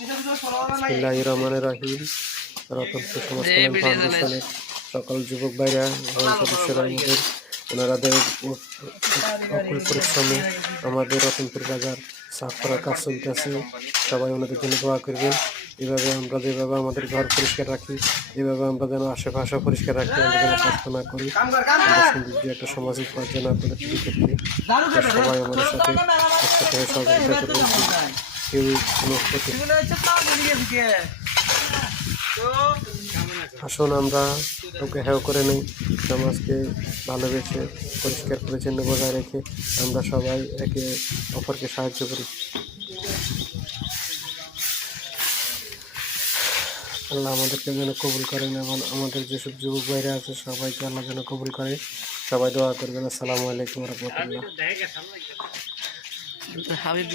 বিসমিল্লাহির রহমানির রহিম। রতনপুর সমাজ কল্যাণ ফাউন্ডেশনের সকল যুবক ভাইরা এবং সদস্যরা ওনাদের অকুল পরিশ্রমে আমাদের রতনপুর বাজার সাফ করার কাজ চলতেছে। সবাই ওনাদের জন্য দোয়া করবেন। এভাবে আমরা যেভাবে আমাদের ঘর পরিষ্কার রাখি, এভাবে আমরা যেন আশেপাশে পরিষ্কার রাখি, আমরা যেন কষ্ট না করি, আমরা সৌন্দর্য একটা সমাজ উপার্জন আপনাদের ক্ষেত্রে সবাই আমাদের সাথে একসাথে সহযোগিতা করবেন। কেউ কোনো আসুন আমরা ওকে হেয় করে নেই, সমাজকে ভালোবেসে পরিষ্কার পরিচ্ছন্ন বজায় রেখে আমরা সবাই একে অপরকে সাহায্য করি। আল্লাহ আমাদেরকে যেন কবুল করেন এবং আমাদের যেসব যুবক ভাইরা আছে সবাইকে আল্লাহ যেন কবুল করে। সবাই দোয়া করবেন। আসসালামু আলাইকুম রহমতুল্লাহ। হাবিব